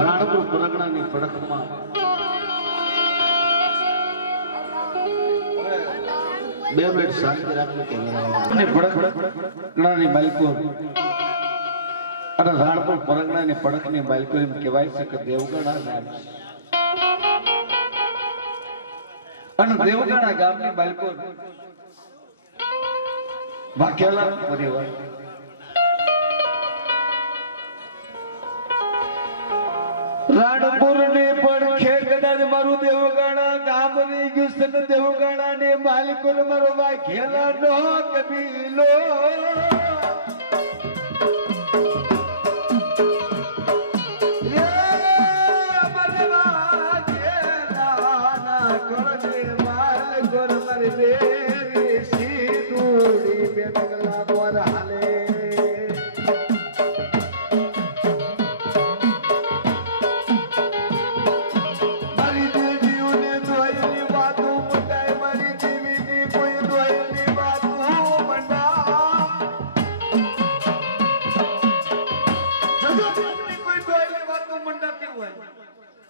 રાણપુર પરગણાની પડખમાં બે મિનિટ શાંતિ રાખવી કે પડખણાની બાઈકો અને રાણપુર પરગણાની પડખની બાઈકો એમ કહેવાય છે કે દેવગણા ગામ અને દેવગણા ગામની બાઈકો વાઘેલા પરિવાર રાણપુર ને પડખે કદાચ મારું દેવગાણા ગામ રહી ગયું છે ને દેવગાણા ને માલિકો મારો વાઘેલા નો કબીલો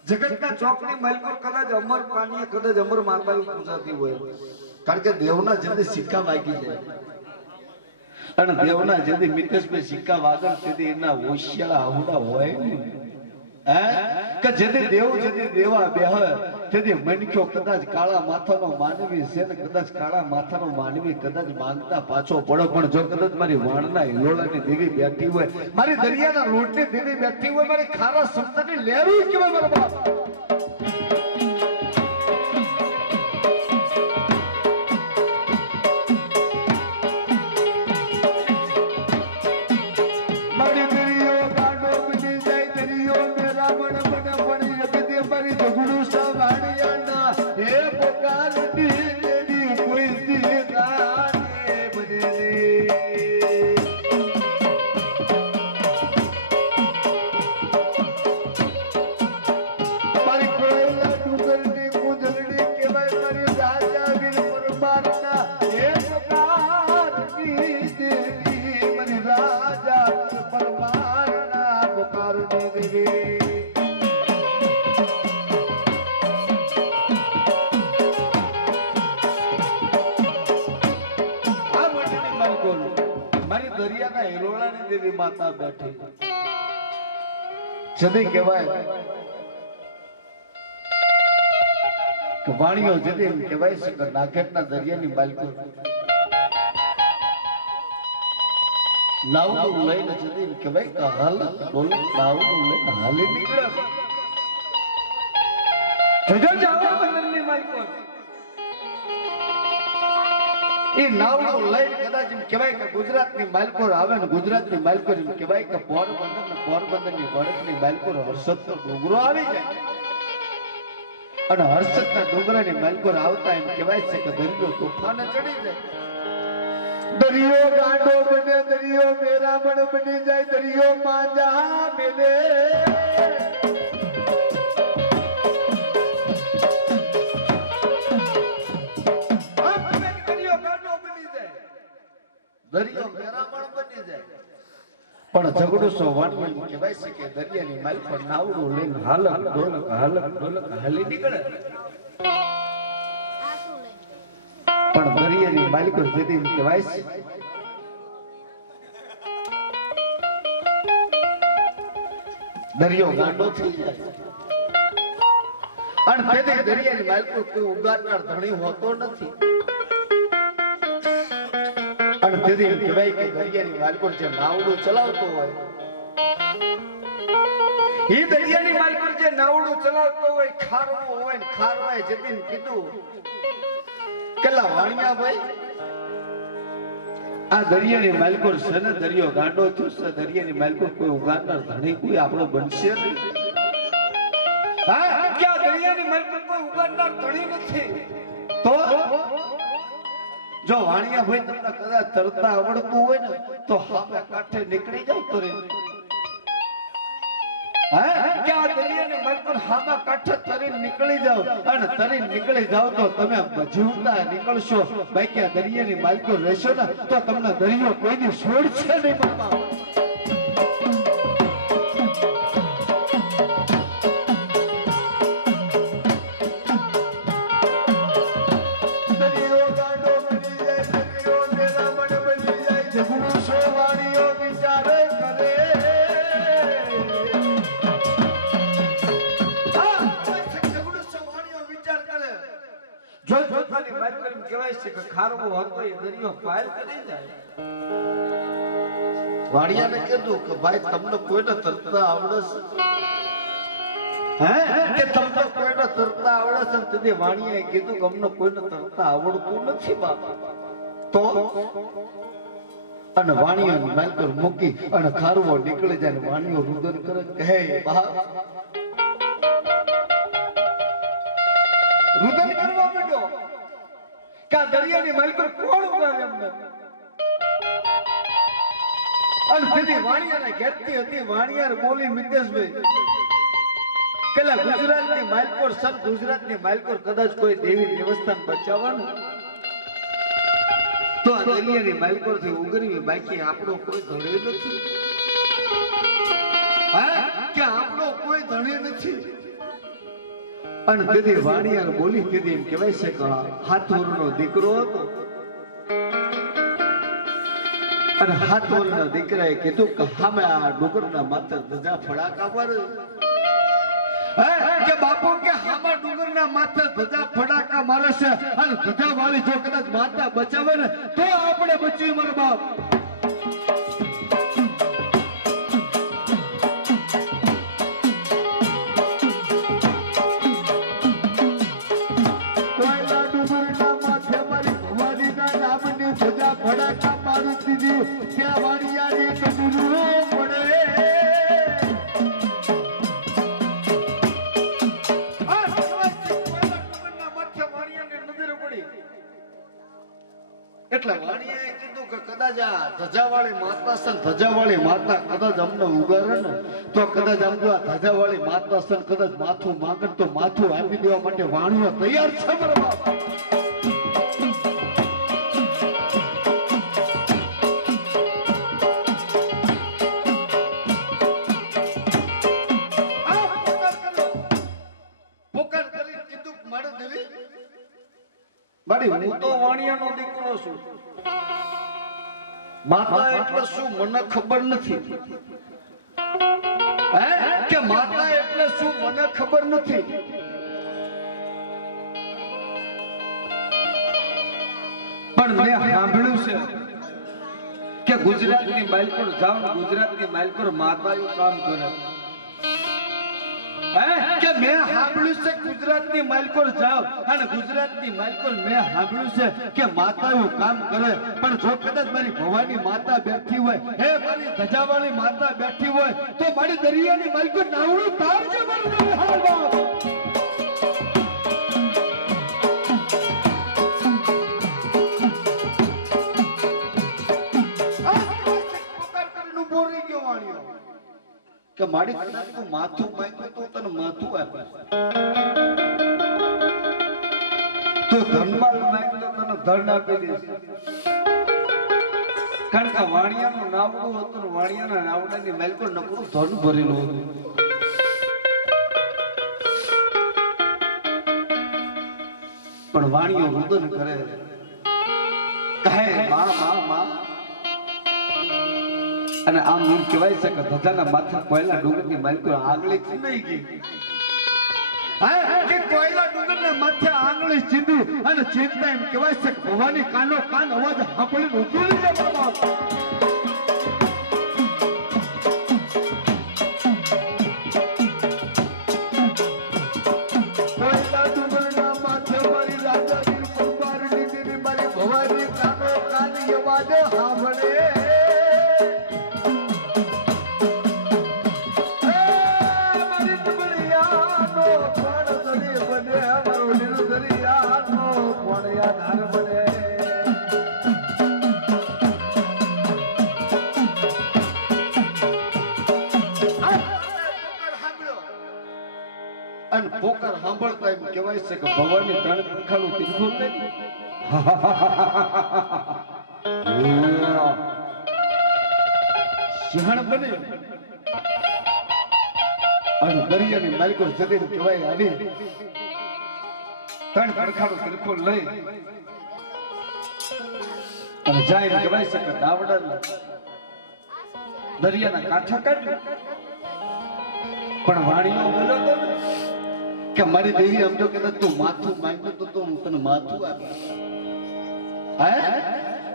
જગતના ચોકની માલકો કદાચ અમર પાણીએ કદાચ અમર માતા પૂજાતી હોય કારણ કે દેવના જેથી સિક્કા વાગી જાય અને દેવના જેથી મિતેશભાઈ સિક્કા વાગણ તેથી એના હોશિયાળા આહુડા હોય ને કે જેથી દેવ જેથી દેવા બેહ તેથી મનખ્યો કદાચ કાળા માથાનો માનવી છે ને કદાચ કાળા માથાનો માનવી કદાચ માંગતા પાછો પડો પણ જો કદાચ મારી વાણના હિલોળાની દેવી બેઠી હોય મારી દરિયાના લોટની દેવી બેઠી હોય મારી ખારા શબ્દની લહેરું કેવાય મારા બાપ દરિયાના હિલોળાની દેવી માતા બેઠી જદી કહેવાય કે વાણીઓ જદી એમ કહેવાય છે કે નાગેટના દરિયાની બાલકો નાવડું લઈને જદી એમ કહેવાય કે હાલ ડોલ નાવડું લઈને હાલી નીકળે જજો જાવા બંદરની બાલકો એ નાવડું લઈને કદાચ એમ કહેવાય કે ગુજરાતની બાલકોર આવે ને ગુજરાતની બાલકોર એમ કહેવાય કે પોરબંદરની ભરતની બાલકોર હર્ષદનો ડુંગરો આવી જાય અને હર્ષદના ડુંગરાની બાલકોર આવતા એમ કહેવાય છે કે દરિયો તોફાને ચડી જાય દરિયો ગાંડો બને દરિયો મેરામણ બની જાય દરિયો માંજા મેલે દરિયો મેરામણ બની જાય પણ ઝઘડો સો વાણવણ કહેવાય છે કે દરિયાની માલ પર નાવડું લઈને હાલક ઢોલક હાલી નીકળે પણ દરિયાની માલિકો જેથી કહેવાય છે દરિયો ગાંડો થઈ જાય અને તેથી દરિયાની માલિકો કોઈ ઉગાડનાર ધણી હોતો નથી અને તેથી કહેવાય કે દરિયાની માલકોર જે નાવડું ચલાવતો હોય એ દરિયાની માલકોર જે નાવડું ચલાવતો હોય ખારવો હોય ને ખારવાએ જતીન કીધું કેલા વાણિયા ભાઈ આ દરિયાની માલકોર છે ને દરિયો ગાંડો થયો છે દરિયાની માલકોર કોઈ ઉગાડનાર ધણી કોઈ આપણો બનશે નહીં હા કે આ દરિયાની માલકોર કોઈ ઉગાડનાર ધણી નથી તો જો વાણિયા ભાઈ તમને કદાચ તરતા આવડતું હોય ને તો હામે કાંઠે નીકળી જાવ તો રે કે આ દરિયાની મલકર હામે કાંઠે તરીને નીકળી જાવ અને તરીને નીકળી જાવ તો તમે જીવતા નીકળશો બાકી આ દરિયાની મલકર રહેશો ને તો તમને દરિયો કોઈની છોડશે નહીં બાપા વાણિયાને કીધું કે ભાઈ તમને કોઈને તરતા આવડે છે કે તમને કોઈને તરતા આવડે છે તેથી વાણિયાએ કીધું કે અમને કોઈને તરતા આવડતું નથી બાપ તો અને વાણિયાને માલકર મૂકી અને ખારવો નીકળી જાય વાણિયો રુદન કરે કહે બા રુદન કરવા માંડ્યો કે દરિયાની માલકર કોણ ઉગાડે એમને અને સીધી વાણિયાને ઘેરતી હતી વાણિયાર બોલી મિતેશભાઈ કેલા ગુજરાતની માલકોર સર ગુજરાતની માલકોર કદાચ કોઈ દેવી દેવસ્થાન બચાવવાનું તો આ દરિયાની માલકોર થી ઉગરવી બાકી આપણો કોઈ ધણી નથી કે આપણો કોઈ ધણી નથી અને તેથી વાણિયાર બોલી તેથી એમ કહેવાય છે કે હાથ વરનો દીકરો હતો અને હાથ વરના દીકરાએ કીધું કે હામે આ ડુંગરના માથે ધજા ફડાકા પર કે બાપુ કે હામા ડુંગરના માથે ધજા ફડાકા મારે છે અને ધજા વાળી જો કદાચ માતા બચાવે ને તો આપણે બચી મારા બાપ ફડાકા મારી દીધી ત્યાં વાણિયાની કબૂરો પડે એટલે વાણિયાએ કીધું કે કદાચ આ ધજાવાળી માતા છે ધજાવાળી માતા કદાચ અમને ઉગારે ને તો કદાચ આમ જો આ ધજાવાળી માતા છે કદાચ માથું માંગે તો માથું આપી દેવા માટે વાણિયો તૈયાર છે મારા બાપ હું તો વાણિયાનો દીકરો છું માતા એટલે શું મને ખબર નથી કે માતા એટલે શું મને ખબર નથી પણ મેં સાંભળ્યું છે કે ગુજરાતની માલકોર જાવ ગુજરાતની માલકોર માતાનું કામ કરે કે મેં સાંભળ્યું છે ગુજરાતની માલકોર જાવ અને ગુજરાતની માલકોર મેં સાંભળ્યું છે કે માતાઓ કામ કરે પણ જો કદાચ મારી ભવાની માતા બેઠી હોય હે મારી ધજાવાળી માતા બેઠી હોય તો મારી દરિયાની માલકોર નાવડું તારજે મારું હાલ બાપ કે મારી કદાચ તું માથું માંગ્યું તો તને માથું આપે તો ધનમાલ માંગ્યો તને ધન આપી દઈશ કારણ કે વાણિયાનું નાવડું હતું વાણિયાના નાવડાની માલકો નકરું ધન ભરેલું હતું પણ વાણિયો રુદન કરે કહે માં માં માં અને આમ એમ કહેવાય છે કે ધજાના માથા કોયલા ડુંગરની માલકો આંગળી ચીંધી ગઈ કે કોયલા ડુંગરના માથે આંગળી ચીંધી અને ચીંધતા એમ કહેવાય છે કે ભવાની કાનો કાન અવાજ સાંભળીને ઉતરી જાય બાપ કોયલા ડુંગરના માથે મારી રાજાની પરબારની દીદી મારી ભવાની કાનો કાન અવાજ સાંભળે પોકાર સાંભળતા એમ કહેવાય છે કે ભવાની ત્રણ પખાલું તીખું ને સિંહણ બને અને દરિયાની માલિકો જતી કહેવાય આવી ત્રણ પડખાડું તીખું લઈ અને જાય કહેવાય છે કે દાવડા દરિયાના કાંઠા કાઢ્યું પણ વાણીઓ બોલો તો કે મારી દેવી સમજો કે તું માથું માંગતો તો હું તને માથું આપી હે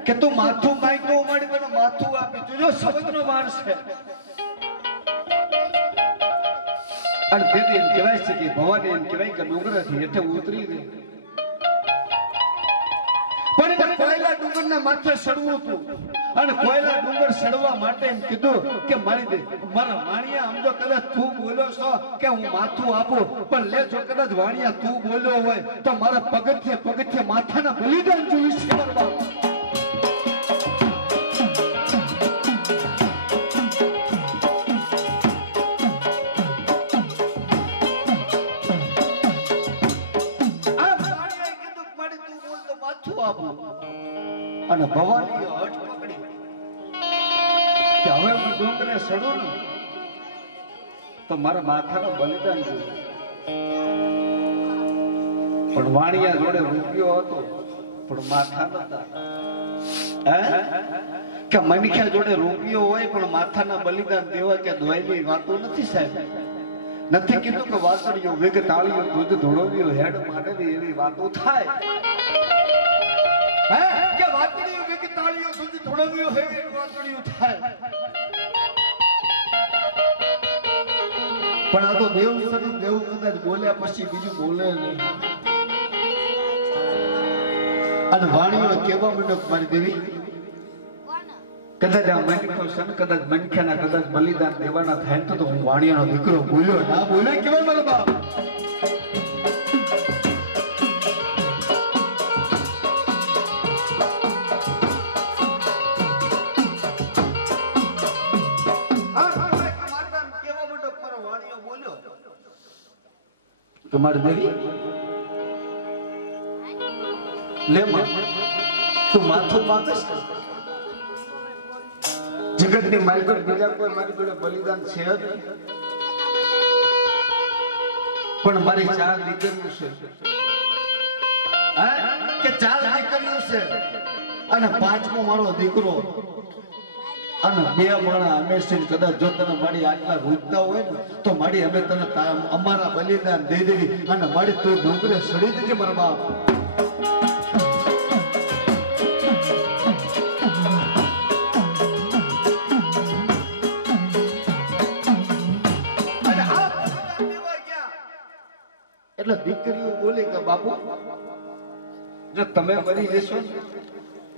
કે તું માથું માંગતો મારી તને માથું આપી જોજો શબ્દનો માણસ છે અને દેવી એમ કહેવાય છે કે ભવાની એમ કહેવાય કે ડુંગરાથી હેઠે ઉતરી ગઈ પણ કોયલા ડુંગરના માથે સડવું હતું અને કોયલા ડુંગર સડવા માટે એમ કીધું કે મારી મારા વાણિયા સમજો કદાચ તું બોલ્યો છો કે હું માથું આપું પણ લે જો કદાચ વાણિયા તું બોલ્યો હોય તો મારા પગથિયે માથાના બલિદાન જોઈશ છે મારા બાપ અને ભવાની હઠ પકડી કે હવે હું ડુંગરે સડું ને તો મારા માથાનો બલિદાન જોયું પણ વાણિયા જોડે રૂપિયો હતો પણ માથા નતા કે મનખ્યા જોડે રૂપિયો હોય પણ માથાના બલિદાન દેવા કે દોયલી વાતો નથી સાહેબ નથી કીધું કે વાસળીઓ વેગ તાળીઓ દૂધ ધોળવ્યો હેડ માનેલી એવી વાતો થાય કે વાતડીઓ વેગ તાળીઓ દૂધ ધોળવ્યો એવી વાતડીઓ થાય પણ આ તો દેવ સ્વરૂપ દેવ કદાચ બોલ્યા પછી બીજું બોલે નહીં અને વાણીઓ કેવા મંડપ મારી દેવી કદાચ આ મનખો સન કદાચ મનખ્યાના કદાચ બલિદાન દેવાના થાય તો હું વાણિયાનો દીકરો બોલ્યો ના બોલે કેવા મારા બાપ તમારી દેવી લે તું માથું માંગસ જગતની મારી જોડે બીજા કોઈ મારી જોડે બલિદાન છે જ પણ મારી 4 દીકરીઓ છે કે 4 દીકરીઓ છે અને 5મો મારો દીકરો અને 2 માણા અમે છે કદાચ જો તને મારી આટલા રૂજતા હોય ને તો મારી અમે તને અમારા બલિદાન દઈ દેવી અને મારી તું ડુંગરે સડી દેજે મારા બાપ એટલે દીકરીઓ બોલી કે બાપુ જો તમે મરી જશો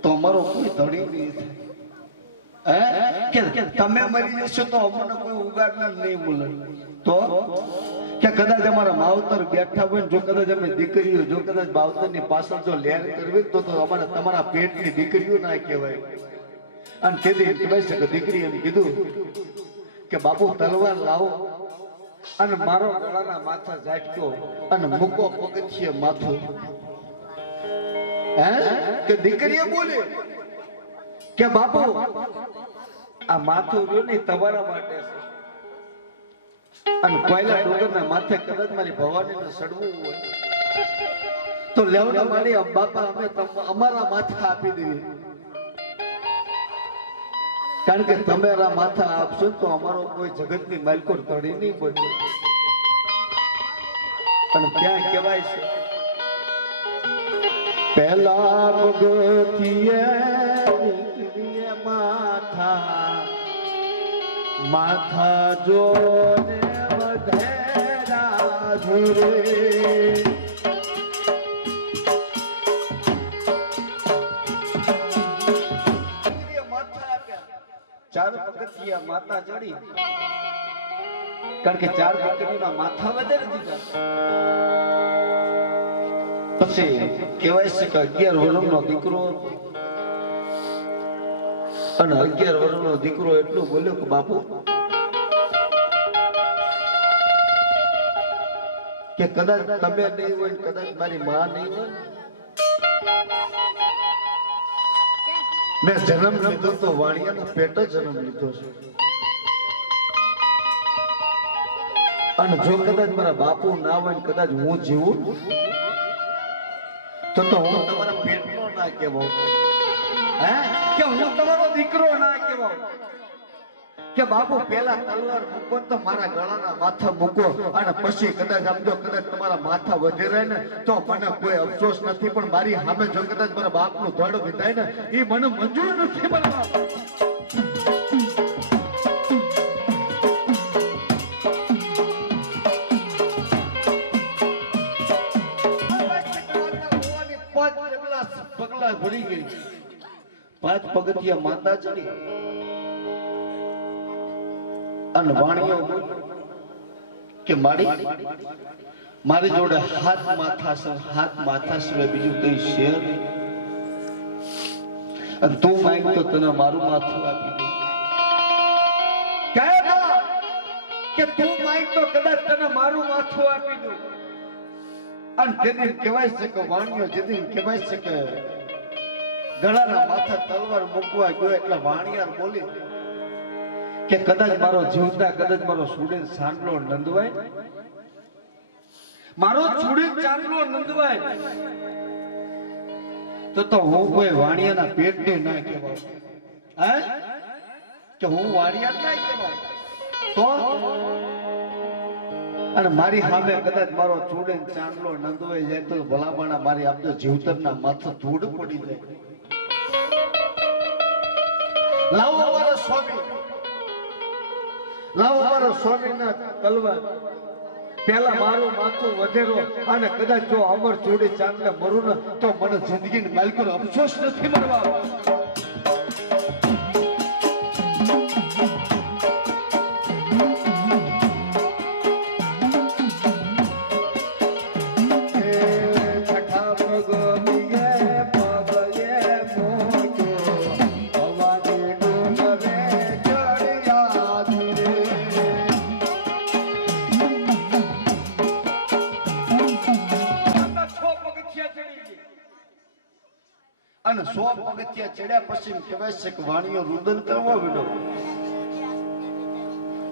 તો અમારો કોઈ ધણી નહીં થાય કે તમે મરી જશો તો અમને કોઈ ઉગાડનાર નહીં બોલે તો કે કદાચ અમારા માવતર બેઠા હોય જો કદાચ અમે દીકરીઓ જો કદાચ માવતરની પાછળ જો લેર કરવી તો અમારે તમારા પેટની દીકરીઓ ના કહેવાય અને તેથી કહેવાય છે કે દીકરી એમ કીધું કે બાપુ તલવાર લાવો અને મારો ગળાના માથા ઝાટકો અને મૂકો પગથિયે માથું કે દીકરીએ બોલે કે બાપુ આ માથું રહ્યું નહીં તમારા માટે અને કોયલા ડુંગરના માથે કદાચ મારી ભવાનીને સડવું હોય તો લેવડા મારી બાપા અમે અમારા માથા આપી દેવી કારણ કે તમારા માથા આપશો તો અમારો કોઈ જગતની માલકો તળી નહીં બને પણ ત્યાં કહેવાય છે પહેલા પગથિયે માથા માથા જોને વધેરા ધીરે ચાર પગથિયા માતા ચડી કારણ કે 4 દીકરીના માથા વધારે દીધા પછી કહેવાય છે કે 11 વર્ષનો દીકરો અને 11 વર્ષનો દીકરો એટલું બોલ્યો કે બાપુ કે કદાચ તમે નહીં હોય કદાચ મારી માં નહીં હોય મેં જન્મ લીધો તો વાણિયાના પેટ જન્મ લીધો છે અને જો કદાચ મારા બાપુ ના હોય કદાચ હું જીવું તો હું તમારા પેટનો ના કહેવાઉં હે કે હું તમારો દીકરો ના કહેવાઉં કે બાપુ પેલા તલવાર મૂકો તો મારા ગળાના માથા મૂકો અને પછી કદાચ આમ જો કદાચ તમારા માથા વધેરાય ને તો મને કોઈ અફસોસ નથી પણ મારી સામે જો કદાચ મારા બાપનું ધડ વિધાય ને એ મને મંજૂર નથી બનવા પગલા ભરી ગઈ 5 પગથિયા માતા ચડી અને વાણીઓ કે મારી જોડે હાથ માથા સિવાય બીજું કઈ છે અને તું માંગ તો તને મારું માથું આપી દે કે તું માંગ તો કદાચ તને મારું માથું આપી દઉં અને જેથી કહેવાય છે કે વાણીઓ જેથી કહેવાય છે કે ગળાના માથા તલવાર મૂકવા ગયો એટલે વાણિયાર બોલી કે કદાચ મારો જીવતા કદાચ મારો સુડેન સાંડલો નંદવાય મારો સુડેન ચાંદલો નંદવાય તો હું કોઈ વાણિયાના પેટને ના કહેવાય હે કે હું વાણિયા ના કહેવાય તો અને મારી સામે કદાચ મારો સુડેન ચાંદલો નંદવાય જાય તો ભલામણા મારી આપજો જીવતરના માથે ધૂળ પડી જાય લાવો મારો સ્વામી લાવો મારો સ્વામીના તલવાર પેલા મારું માથું વધેરો અને કદાચ જો અમર જોડી ચાંદને મરું ને તો મને જિંદગીની માલિકોનો અફસોસ નથી મળવા અને 100 પગથિયા ચડ્યા પછી કહેવાય છે કે વાણીઓ રુદન કરવા વિડો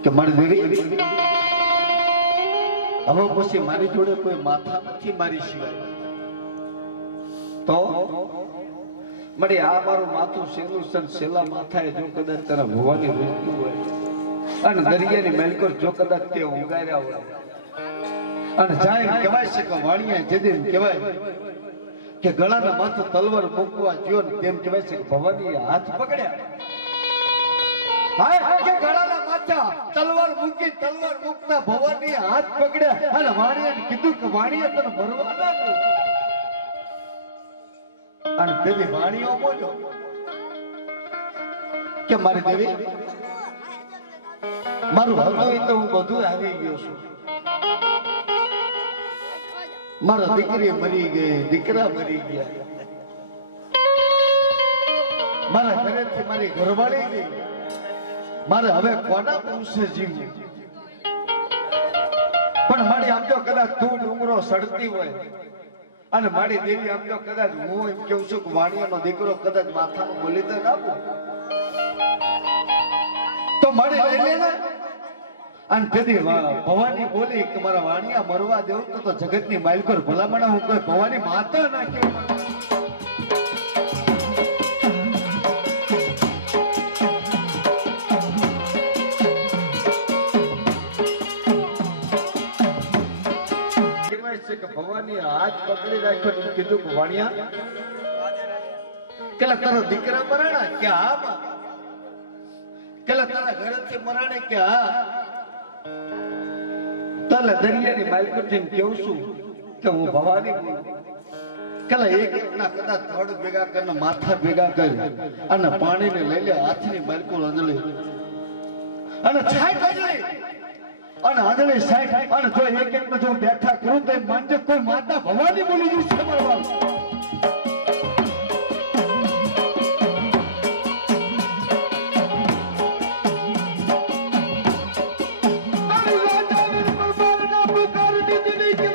કે મારી દેવી હવે પછી મારી જોડે કોઈ માથા નથી મારી સિવાય તો મળી આ મારું માથું સેલું સેલા માથાએ જો કદાચ તારા ભવાની રોકતું હોય અને દરિયાની મેલકોર જો કદાચ તે ઊંઘાર્યા હોય અને જાય કહેવાય છે કે વાણીયા જેદી કહેવાય કે ગળાના માથે તલવાર મૂકવા જ્યો ને તેમ કહેવાય છે કે ભવાની હાથ પકડ્યા હા કે ગળાના માથે તલવાર મૂકતા ભવાની હાથ પકડ્યા અને વાણીયાને કીધું કે વાણીયા તને મરવા ના દઉં અને દેવી વાણીઓ બોલ્યો કે મારી દેવી મારું હૃદય તો હું બધું આવી ગયો છું મારા દીકરી મરી ગઈ દીકરા મરી ગયા મારા ઘરેથી મારી ઘરવાળી ગઈ મારે હવે કોના પૂછે જીવવું પણ મારી આમ જો કદાચ તું ડુંગરો સડતી હોય અને મારી દેવી આમ જો કદાચ હું એમ કેવું છું કે વાણિયાનો દીકરો કદાચ માથાનું બલિદાન આપું તો મારી લઈ લે અને તેથી ભવાની બોલી કે મારા વાણિયા મરવા દેવું તો જગતની માલકોર ભલામણા હું કોઈ ભવાની માતા ના કહેવાય છે કે ભવાની હાથ પકડી રાખ્યો કીધું કે વાણિયા કેલા તારો દીકરા મરાણા કે હા કેલા તારા ઘરેથી મરાણે કે હા તલે દરિયાની માલકોથી કેવું છું કે હું ભવાની બોલું કેલા એક એકના કદાચ થડ ભેગા કરીને માથા ભેગા કરી અને પાણીને લઈ લે હાથની માલકો અંજળી અને છાય અંજળી અને આંધળી સાઈડ અને જો એક એક જો બેઠા કરું તો માનજે કોઈ માતા ભવાની બોલી ગયું છે મારવા મારી રાજા ને પરમાર ના પુકાર દીધી કે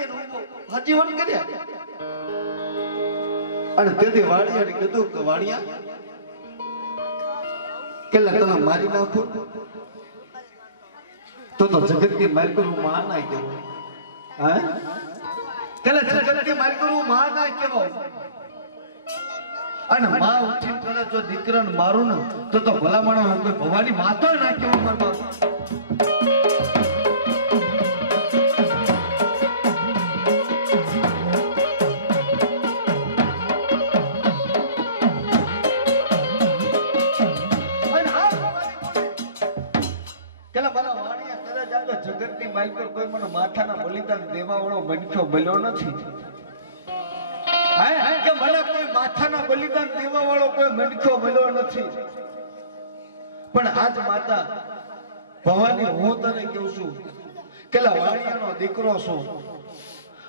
દઈને હજીવન કર્યા અને તેથી વાણિયાને કીધું કે વાણિયા કેલા તને મારી નાખું તો જગતની માલિક હું માં ના કેવો હા કેલા જગતની માલિક હું માં ના કેવો અને માં ઉઠીને કદાચ જો દીકરાને મારું ને તો ભલામણ હું કોઈ ભવાની માતા ના કેવો મારા જગતની માલિક કોઈ મને માથાના બલિદાન દેવા વાળો મનખ્યો બલ્યો નથી કે મને કોઈ માથાના બલિદાન દેવા વાળો કોઈ મનખ્યો બલ્યો નથી પણ આજ માતા ભવાની હું તને કહું છું કે વાણિયાનો દીકરો છું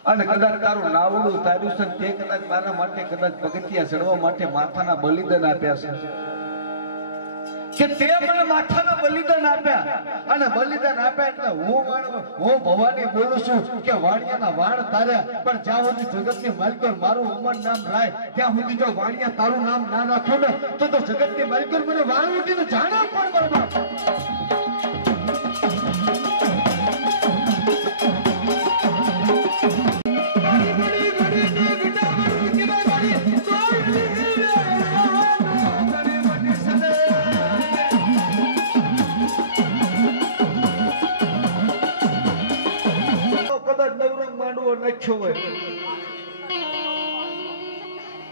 અને કદાચ તારું નાવડું તાર્યું છે તે કદાચ મારા માટે કદાચ પગથિયા ચડવા માટે માથાના બલિદાન આપ્યા છે કે તે મને માથાના બલિદાન આપ્યા અને બલિદાન આપ્યા એટલે હું ભવાની બોલું છું કે વાણિયાના વાણ તાર્યા પણ જ્યાં સુધી જગતની માલિકોર મારું ઉમર નામ રાય ત્યાં સુધી જો વાણિયા તારું નામ ના રાખો ને તો જગતની માલિકોર મને વાણ ઉઠીને જાણો પણ બરબાદ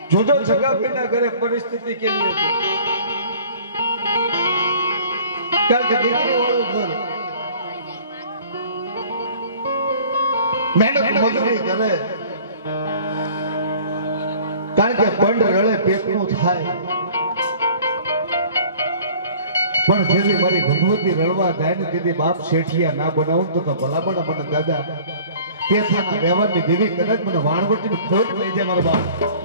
જોજો જગાભાઈના ઘરે પરિસ્થિતિ કેવી હતી કારણ કે દીકરી વાળું ઘર મહેનત મજૂરી કરે કારણ કે બંડ રળે પેટનું થાય પણ જેથી મારી ભગવતી રળવા જાય ને તેથી બાપ શેઠિયા ના બનાવું તો ભલામણ મને દાદા પેથાના વ્યવહારની દેવી કદાચ મને વાણવટીની ખોટ લઈ જાય મારા બાપ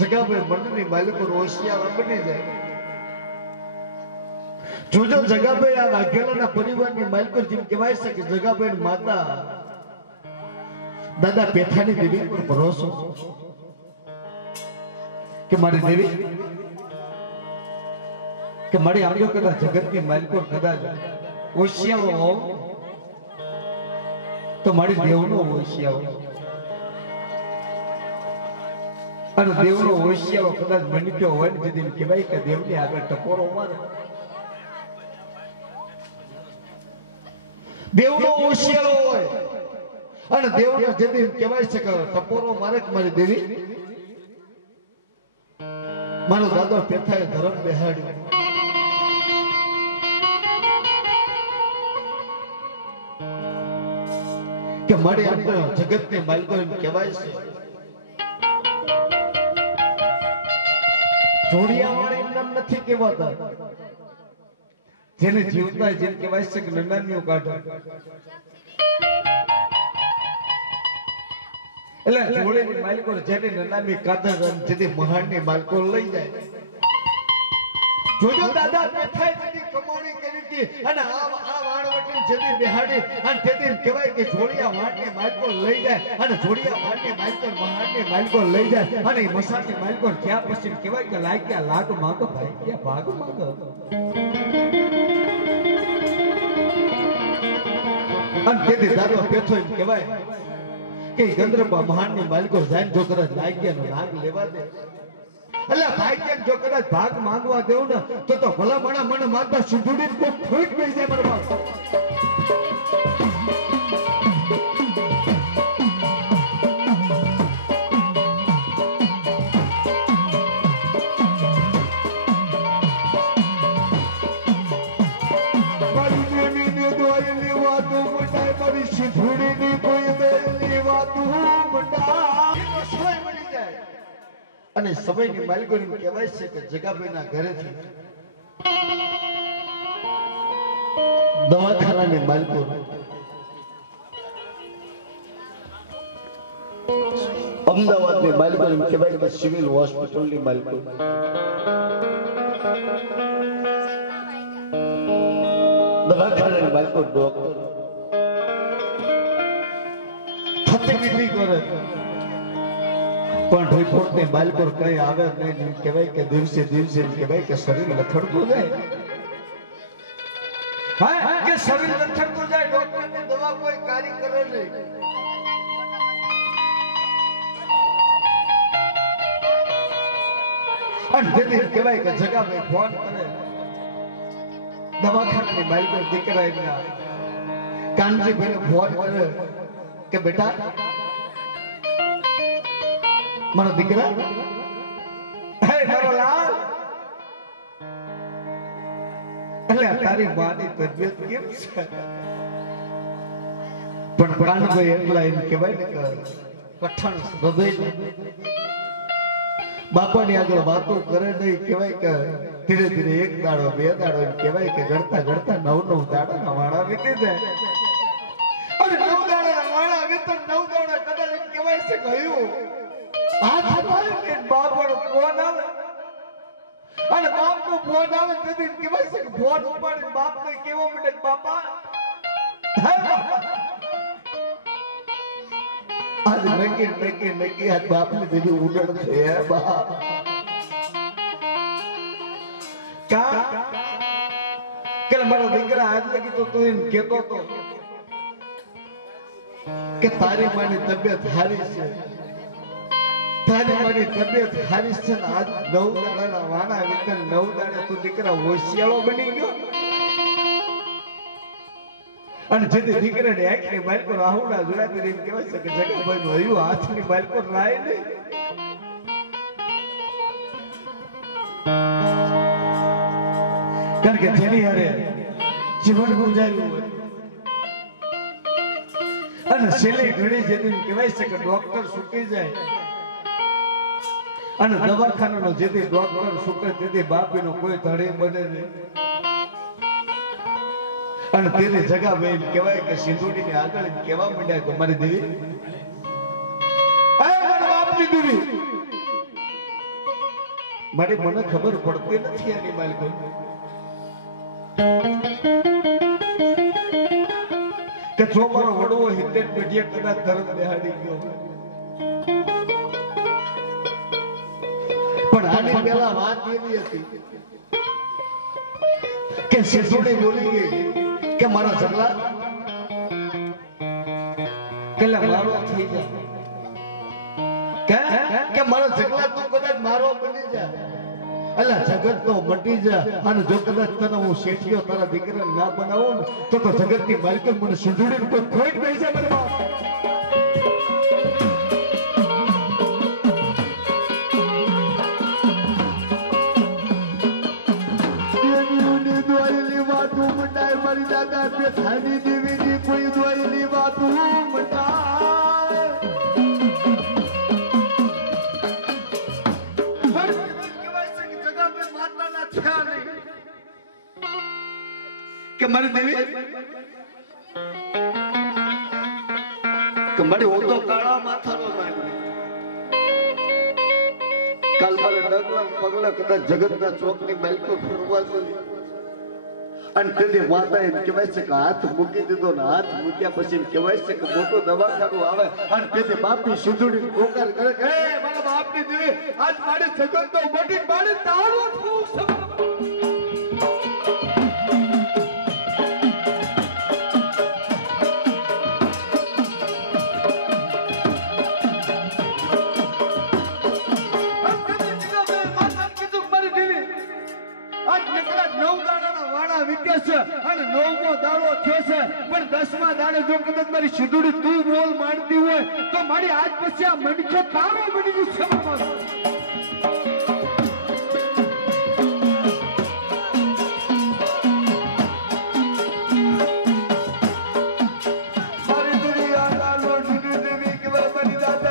જગાભાઈ મંડળની માલિકો હોશિયાર બની જાય જોજો જગાભાઈ આ વાઘેલાના પરિવારની માલિકો જેમ કહેવાય છે કે જગાભાઈ માતા દાદા પેઠાની દેવી પર ભરોસો કે મારી દેવી કે મારી આવ્યો કદાચ જગતની માલિકો કદાચ હોશિયાર હોવ તો મારી દેવનો હોશિયાર અને દેવનો હોશિયારો કદાચ બન્યો હોય ને જેથી કહેવાય કે દેવની આગળ ટકોરો મારે દેવનો હોશિયારો હોય અને દેવનો જેથી કહેવાય છે કે ટકોરો મારે કે મારી દેવી મારો દાદો પેથાએ ધર્મ બેહાડ્યો કે મારી અંદર જગતની માલિકો એમ કહેવાય છે જોડિયાવાળી નામ નથી કહેવાતા જેને જીવતા જેમ કહેવાય છે કે નંદાનીઓ કાઢો એટલે જોડેની માલિકો જેને નંદાની કાઢે જેથી મહાનની માલિકો લઈ જાય જોજો દાદા પેઠાએ જેની કમાણી કરી હતી અને આ વાણવટી જેની બેહાડી અને તેથી કહેવાય કે જોડિયા વાણની માલિકો લઈ જાય અને જોડિયા વાણની માલિકો મહાનની માલિકો લઈ જાય અને મસાની માલિકો જ્યાં પછી કહેવાય કે લાગ્યા લાગ માંગ ભાઈ ક્યાં ભાગ માંગ અને તેથી દાદો પેઠો એમ કહેવાય કે ગંદ્રપા મહાનની માલિકો જાય જો કદાચ લાગ્યાનો લાગ લેવા દે અલ્લા ભાઈ કેમ જો કદાચ ભાગ માંગવા દેવ ને તો ભલા મણા મને માતા સુધુડી કોઈ ફૂટ ગઈ છે મારા બાપ મારી દેવીને દોઈ લેવા તો મોટાઈ મારી સુધુડીની કોઈ દે લેવા સમય મળી જાય અને સમયની માલિકોને કહેવાય છે કે જગાભાઈના ઘરેથી દવાખાનાની માલિકો અમદાવાદની માલિકો એમ કહેવાય કે સિવિલ હોસ્પિટલની માલિકો દવાખાનાની માલિકો ડોક્ટર ફતેગીરી કરે પણ રિપોર્ટની માલિકો કઈ આવે નહીં કહેવાય કે દિવસે દિવસે કહેવાય કે શરીર લથડતું જાય હા કે શરીર લથડતું જાય ડોક્ટરની દવા કોઈ કાર્ય કરે નહીં અને તેથી કહેવાય કે જગાભાઈ ફોન કરે દવાખાનાની માલિકો દીકરા એમના કાનજીભાઈને ફોન કરે કે બેટા મારો દીકરા હે મારો લાલ એટલે તારી માની તબિયત કેમ છે પણ કાનભાઈ એટલા એમ કહેવાય ને કે કઠણ હૃદય બાપાની આગળ વાતો કરે નહીં કહેવાય કે ધીરે ધીરે એક દાડો બે દાડો એમ કહેવાય કે ગણતા ગણતા 9 દાડાના વાળા વીતી જાય અને 9 દાડાના વાળા વીતે 9 દાડા કદાચ એમ કહેવાય છે ગયું હાથ આવે કે બાપનો ફોન આવે અને બાપનો ફોન આવે તેથી કહેવાય છે કે ફોન ઉપાડીને બાપને કેવો મળે બાપા આજ નકી આજ બાપની દીદી ઉડણ છે બા કા કે મારો દીકરા આજ લગી તો તું એમ કહેતો તો કે તારી માની તબિયત સારી છે તારી મારી તબિયત સારી છે ને આજ 9 દાડાના વાણા વીતે 9 દાડા તું દીકરા હોશિયાળો બની ગયો અને જેથી દીકરાને આંખની બાલકો રાહુડા જોયા ત્યારે એમ કહેવાય છે કે જગાભાઈ નું હયું હાથની બાલકો રાય નહીં કારણ કે જેની હારે જીવન ગુજાર્યું હોય અને છેલ્લી ઘડી જેથી કહેવાય છે કે ડોક્ટર છૂટી જાય અને દવાખાનાનો જેથી ડોક્ટર છૂટે તેથી બાપીનો કોઈ ધડે બને નહીં અને તેની જગાભાઈ કહેવાય કે સિંધુડીની આગળ કહેવા માંડ્યા કે મારી દેવી મારા બાપની દેવી મારી મને ખબર પડતી નથી આની માલિકો કે જો મારો વડવો 70 પેઢીએ કદાચ ધર્મ બેહાડી ગયો પણ આની પહેલા વાત એવી હતી કે સિંધુડી બોલી ગઈ કે મારા જગલા કેલા મારો થઈ જા કે મારા જગલા તું કદાચ મારો બની જા અલા જગત તો મટી જા અને જો કદાચ તને હું શેઠિયો તારા દીકરાને ના બનાવું ને તો જગતની માલિક મને સિંધુડી ઉપર ખોટ ગઈ છે મને મારી દાદા पे थानी देवी जी कोई दोईली बातों मटाए पर केवाय से की जगह पे माता ना छा नहीं કે મારી દેવી કે મારી ઓતો કાળા માથાનો માની કાલ મારે ડગલા પગલા કદાચ જગતના ચોકની માલિકો ફરવા ગઈ અને તેથી માતા એમ કહેવાય છે કે હાથ મૂકી દીધો ને હાથ મૂક્યા પછી કહેવાય છે કે મોટો દવાખાનું આવે અને તેથી બાપની સિંધુડી પોકાર કરે કે હે મારા બાપની દેવી આજ મારી જગત તો મોટી મારી તાળો થવું છે અને 9મો દાડો થયો છે પણ 10મા દાડે જો કદાચ મારી સિંધુડી તું બોલ મારતી હોય તો મારી આજ પછી આ મણખો તારો બની જશે મારી દેવી આ દાડો દેવી કે મારી દાદા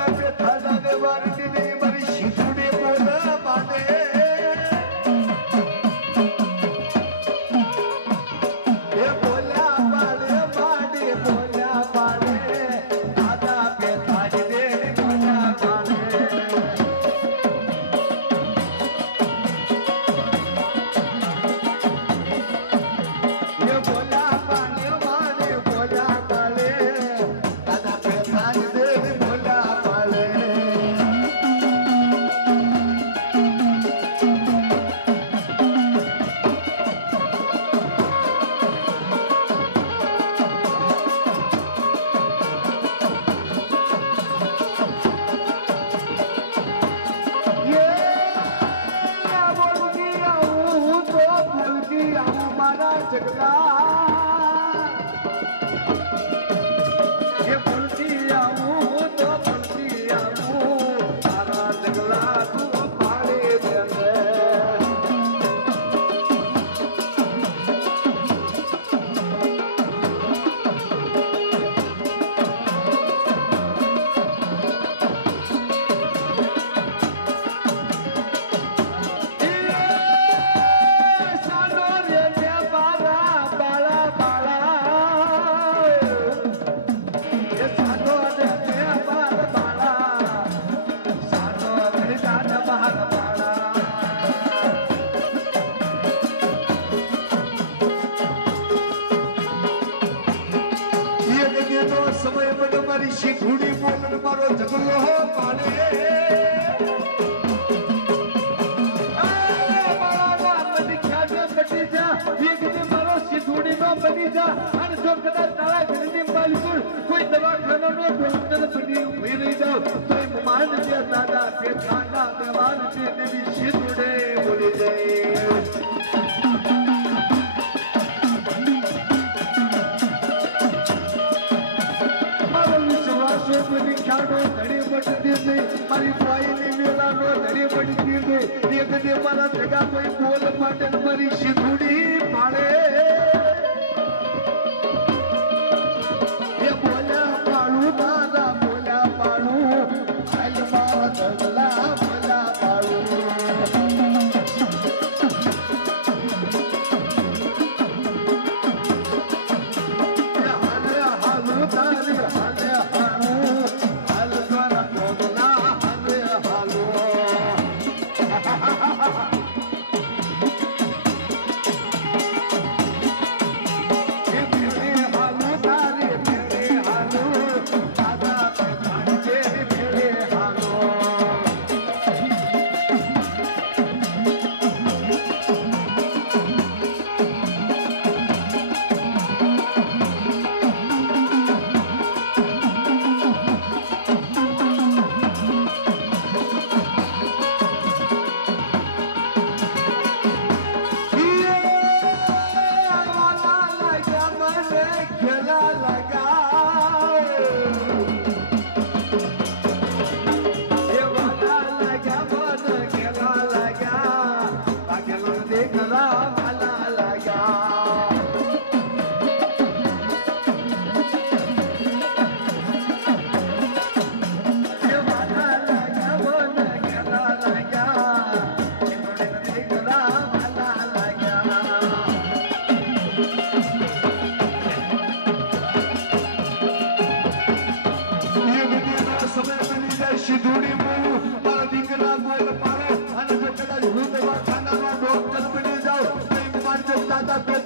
जगलो पाले बनी जा और जो कदा तारा गंदी मालपुर कोई दवाखाना नो डॉक्टर बनी हुई नहीं जाओ तो मान दिया दादा के खाना देवान के देवी सिद्धुड़े बोली जाए मारो विश्वासो बनी खानो धड़ी बट दी नहीं मारी पाई नहीं मेला नो धड़ी बट दी नहीं एक दे मारा जगह कोई बोल माटे मारी सिद्धुड़ी पाले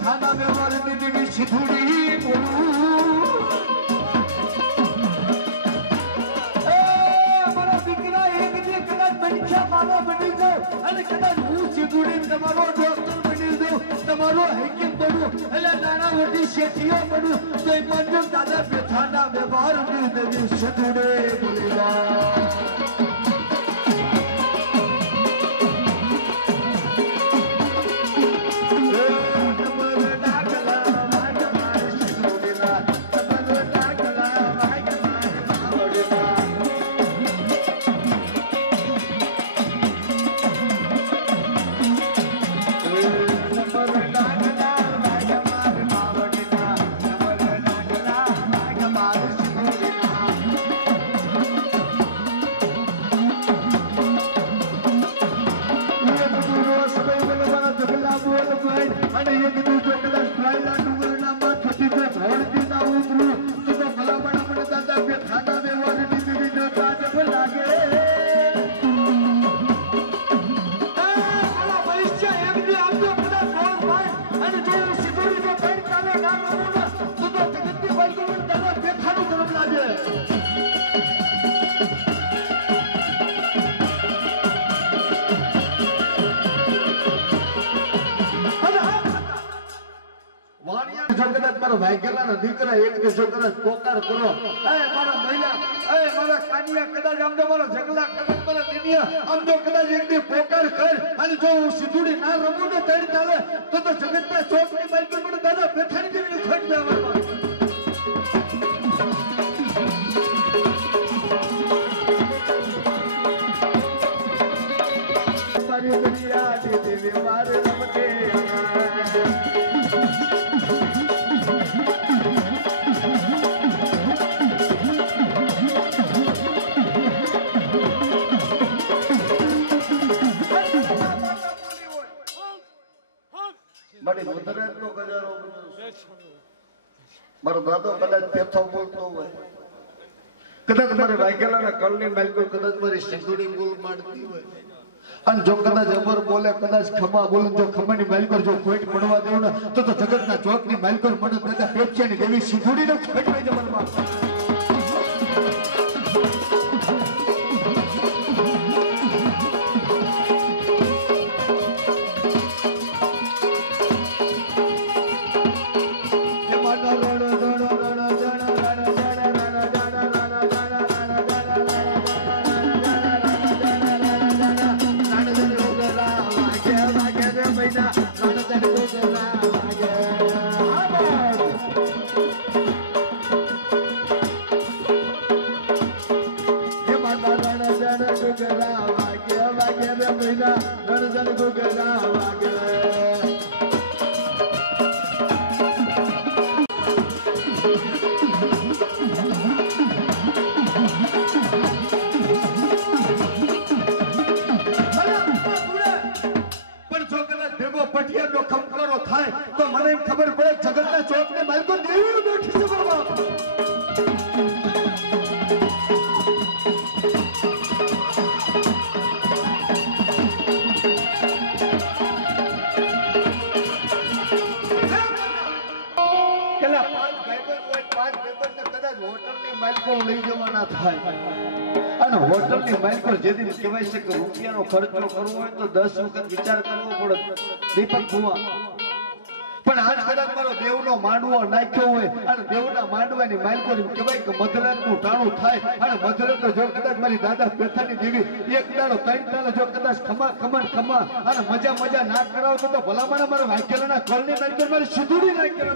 थाना में मारने देवी सिद्धुड़ी बोलू मारा दिकरा एक ने कदाच बनिया मानो बनी जाओ અને કદાચ હું સિद्धુડી તમારો ડોક્ટર બની જાઉં તમારો હકીમ બનું એટલે નાના મોટી શેઠીઓ બનું તો એ મંજૂર દાદા બેઠાના વ્યવહાર ની દેવી સિद्धુડે બોલીલા વાઘેલા ના દીકરા એક દિવસો કદાચ પોકાર કરો મારા મહિલા મારા કાનિયા કદાચ આમ તો મારા જગલા કદાચ મારા દીનિયા આમ તો કદાચ એક દી પોકાર કર અને જો હું સિદ્ધુડી ના રમું ને તડી ચાલે તો જગતના ચોકની માલકી મને દાદા બેઠાની જેવી ખોટ દેવામાં મારી દુનિયા દેવી મારે રમતે बड़ी मुदरत नो गजारो मारो दादो कदाच पेथो बोलतो होय कदाच मारे वाघेला ना कलनी मेलको कदाच मारी सिद्धुड़ी बोल मारती होय अन जो कदाच अमर बोले कदाच खमा बोले जो खमानी मेलकर जो खोट पड़वा देव ना तो जगत ना चौक नी मेलकर मने दादा पेचिया नी देवी सिद्धुड़ी नो खोट में जमन मा ગુગરા વાગે વાગે રે મહિના રણજણ ગુગરા વાગે થાય તો મને એમ ખબર પડે જગતના ચોક ને માલકો દેવી બેઠી છે બાબા લઈ જવાના થાય અને હોટલની માલિકો જેથી કહેવાય છે કે રૂપિયાનો ખર્ચો કરવો હોય તો 10 વખત વિચાર કરવો પડે દીપક ભુવા પણ આજ કદાચ મારો દેવનો માંડવો નાખ્યો હોય અને દેવના માંડવાની માલિકોને કહેવાય કે મધરાતનું ટાણું થાય અને મધરાત જો કદાચ મારી દાદા પેથાની દેવી એક દાડો 3 દાડો જો કદાચ ખમા અને મજા ના કરાવતો તો ભલામણ મારા વાઘેલાના કળની માલિકો મારી સિધુડી નાખી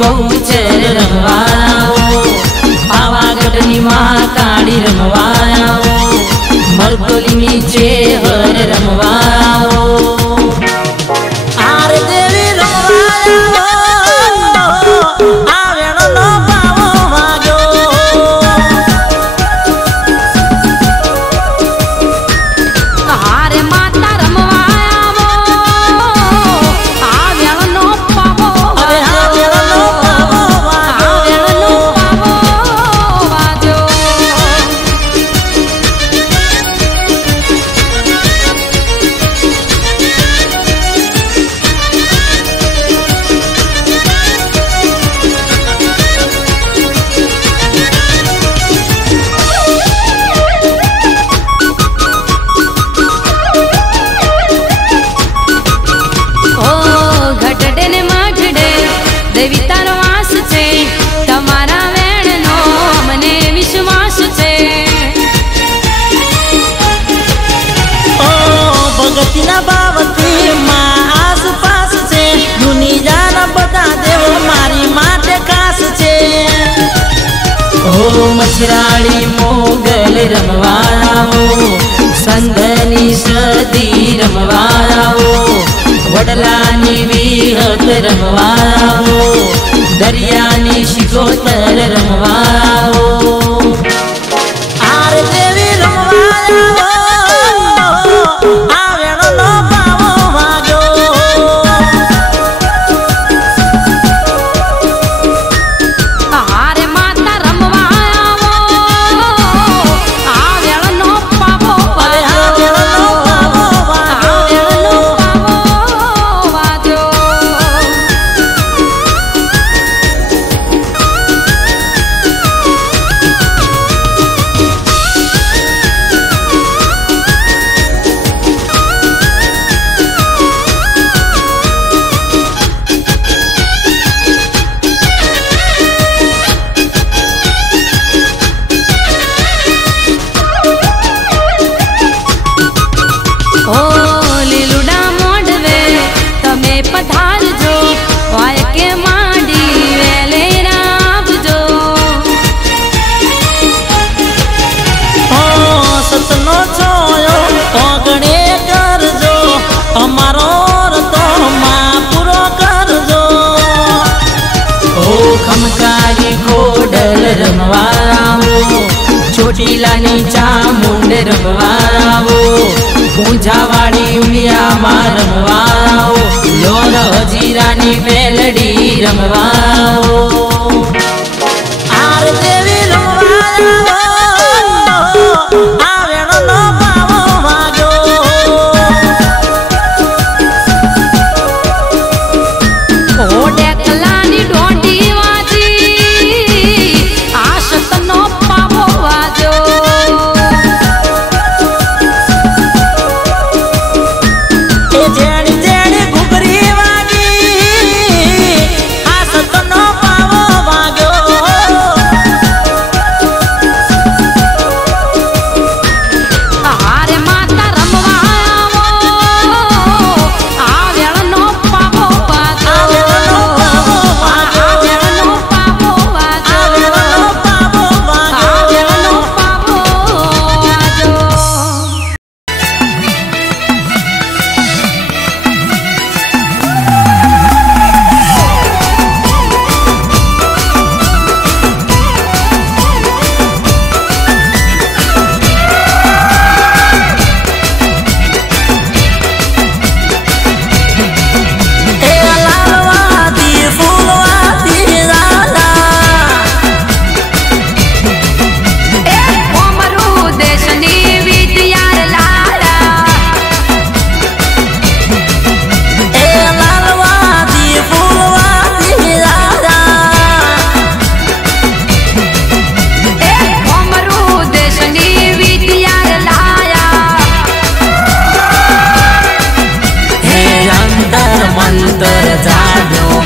बहुचर रमवाओ पावागढ़नी महाकाली रमवाओ मरतोली नीचे हर रमवाओ आर देवी रमवाओ आवेणो नो पावो वागो हारे माता रमवाओ आवेणो नो पावो देवी तारो वास छे तमारा वेणनो मने विश्वास छे ओ भगतीना बावती मां आसपास छे दुनियाना बता देवो मारी माटे खास छे ओ मछराड़ी मोगल रमवाओ संधनी सदी रमवाओ वडलानी विहत रमवाओ दरियानी शिकोतर रमवाओ आर देवी रमवाओ आवेणो नो पावो वागो आरे माता रमवाओ आवेणो नो पावो आवेणो नो पधारजो वाय के माडी वेले रावजो ओ सतनो छोयो ओगणे करजो अमारो रतो मां पूरो करजो ओ खमकारी खोडल रमवाओ छोटीलानी चामुंड रमवाओ पूंजावाड़ी उलिया मां रमवाओ लोर हजीरानी मेलडी रमवाओ आर देवी रमवाओ आवेणो नो पावो वागो ओ डेकलानी डोंडी वाजी आशत नो पावो वाजो जेणी जेणी घुगरी वागी आशत नो पावो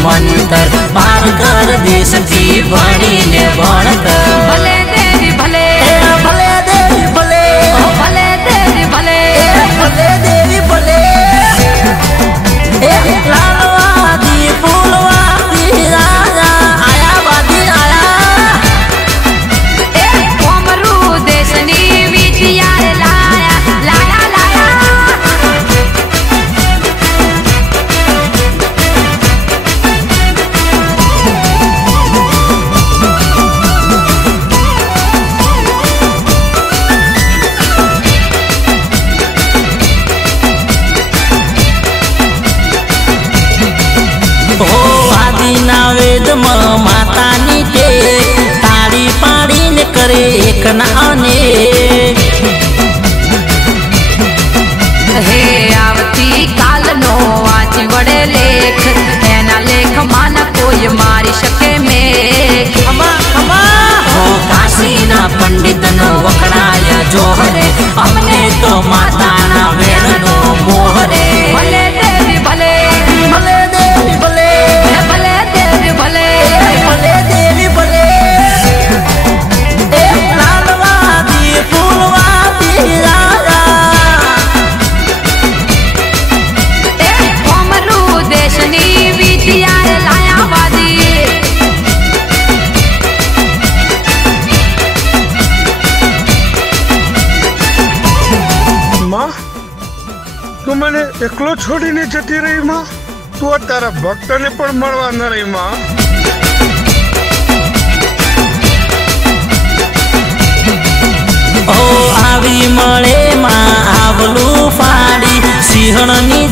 मंतर पार कर देश की भणी ने भणतर भले देवी भले भले देवी भले भले देवी भले भले देवी भले लालवादी फूलवादी राजा आया वादी आया कोमरू देशनी विद्या लाया लाया लाया वेद माता नी के ताड़ी पाड़ी ने करे एक नाने हे आवती काल नो आज बड़े लेख एना लेख मान कोई मारी सके में हो काशी ना पंडित नो वकड़ाया जोहरे हमने तो माता ना वेण नो मोहरे भले देवी भले भले देवी भले भले देवी भले भले देवी भले लालवादी फूलवादी राजा कोमरू देशनी विद्या लाया वादी माँ तू मैंने एकलो छोड़ीने जती रही माँ तू तारा भक्त ने पण मळवा न रही माँ ओ आवी मळे माँ आवलू फाड़ी सिंहण नी